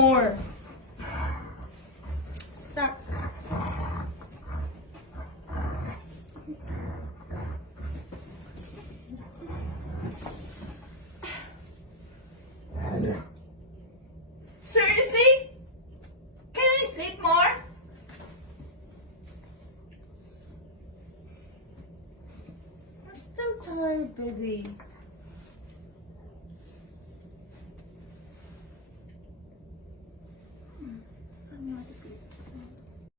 more. Stop. Seriously? Can I sleep more? I'm still tired, baby.